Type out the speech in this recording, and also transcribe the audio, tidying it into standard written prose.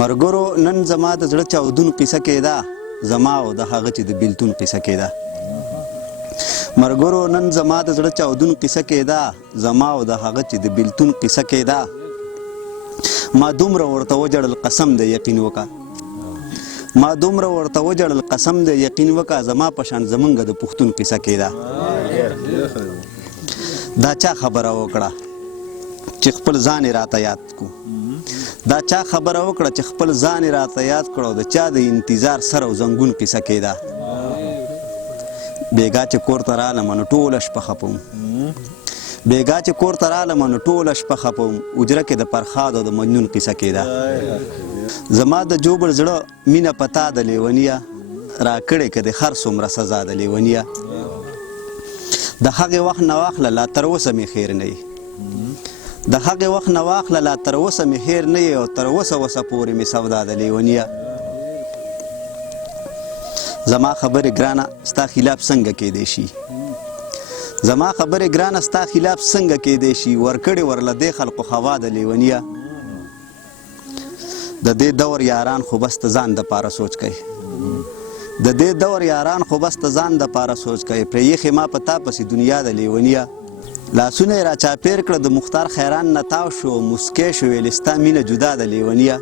مرګرو نن زما د زړه چاودون قصه کېده زما او د هغه چې د بیلتون قصه کېده مرګرو نن زما د زړه چاودون قصه کېده زما او د هغه چې د بیلتون قصه کېده ما دومره ورته وجړل قسم د یقین وکا ما دومره ورته وجړل قسم د یقین وکا زما په شان زمونږ د پښتون قصه کېده دا چا خبره وکړه چې خپل ځان راته یاد کو دا چا خبره وکړه چې خپل ځان راته یاد کړو د چا د انتظار سره او زنګون قصه کېده بیګا چې کور ته رالم نو ټوله شپه خپم بیګا چې کور ته رالم نو ټوله شپه خپم اجره کې د فرخاد او د مجنون قصه کېده زما د جوبر زړه مینه پتا د لیونیه راکړې که د هر څومره سزا د لیونیه د هغې وخت نه واخله لا تر اوسه مې خیر نه یې د هغې وخت نه واخله لا تر اوسه مې هیر نه یې او تر اوسه پورې مې سودا د لیونیه زما خبرې ګرانه ستا خلاف څنګه کېدی شي زما خبرې ګرانه ستا خلاف څنګه کېدی شي ورکړې ورله دې خلقو هوا د لیونیه د دې دور یاران خو بس ته ځان دپاره سوچ کوي د دې دور یاران خو بس ته ځان دپاره سوچ کوي پرې ایښې ما په تا پسې دنیا د لیونیه لاسونه یې را چاپېر کړه د مختار خیران نه تاو شو مسکی شو ویلې ستا مینه جدا د لیونیه